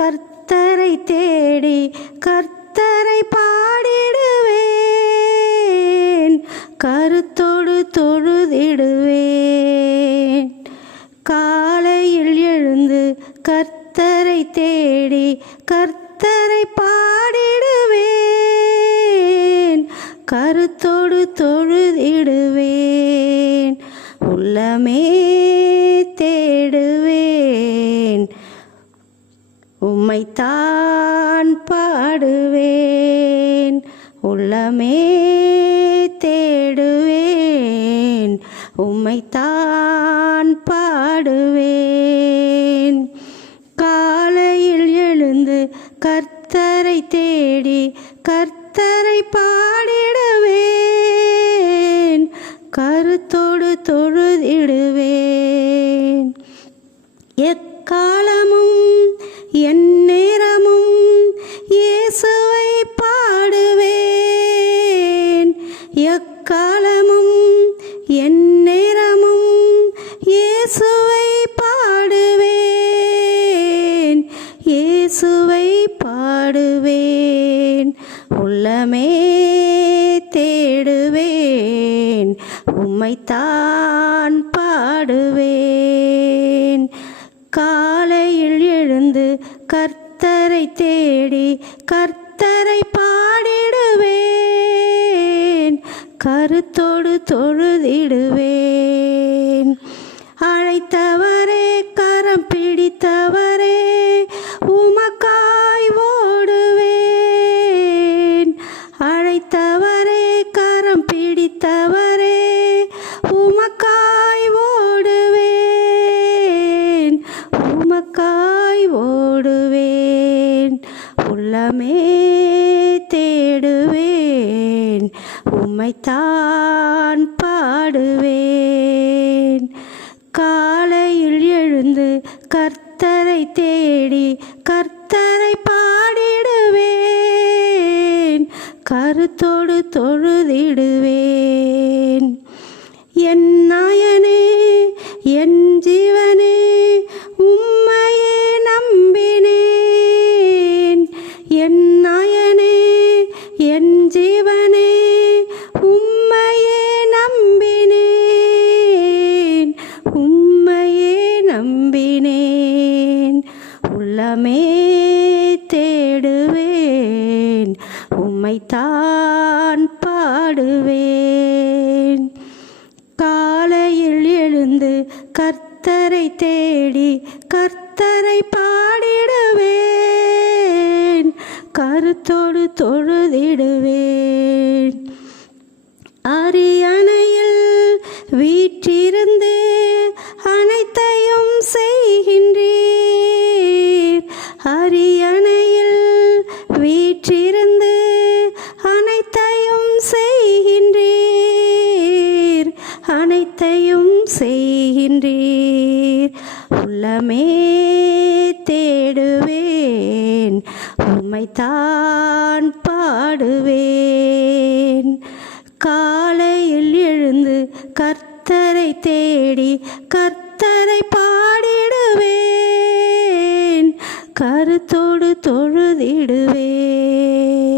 கர்த்தரை தேடி கர்த்தரை பாடிடுவேன். கருத்தோடு தொழுதிடுவேன். காலையில் எழுந்து கர்த்தரை தேடி கர்த்தரை பாடிடுவேன். கருத்தோடு தொழுதிடுவேன். உள்ளமே உம்மைத்தான் பாடுவேன் உள்ளமே தேடுவேன் உம்மைத்தான் பாடுவேன். காலையில் எழுந்து கர்த்தரை தேடி கர்த்த இயேசுவை பாடுவேன். இயேசுவை பாடுவேன். உள்ளமே தேடுவேன். உம்மைத்தான் பாடுவேன். காலையில் எழுந்து கர்த்தரை தேடி கர்த்தரை பாடிடுவேன். கருத்தோடு தொழுதிடுவேன். அழைத்தவரே கரம் பிடித்தவரே உமக்காய் ஓடுவேன் உமக்காய் ஓடுவேன் உள்ளமே தேடுவேன் உம்மைத்தான் பாடுவேன். காலையில் எழுந்து கர்த்தரை தேடி கர்த்த கருத்தோடு தொழுதிடுவேன். என் நாயனே என் ஜீவனே உம்மையே நம்பினேன். என் நாயனே என் ஜீவனே உம்மையே நம்பினேன். உம்மையே நம்பினேன். உள்ளமே உம்மைத்தான் பாடுவேன். காலையில் எழுந்து கர்த்தரை தேடி கர்த்தரை பாடிடுவேன். கருத்தோடு தொழுதிடுவேன். அரியணையில் வீட்டில் அனைத்தையும் செய்கின்றீர். உள்ளமே தேடுவேன். உம்மைத்தான் பாடுவேன். காலையில் எழுந்து கர்த்தரை தேடி கர்த்தரை பாடிடுவேன். கருத்தோடு தொழுதிடுவேன்.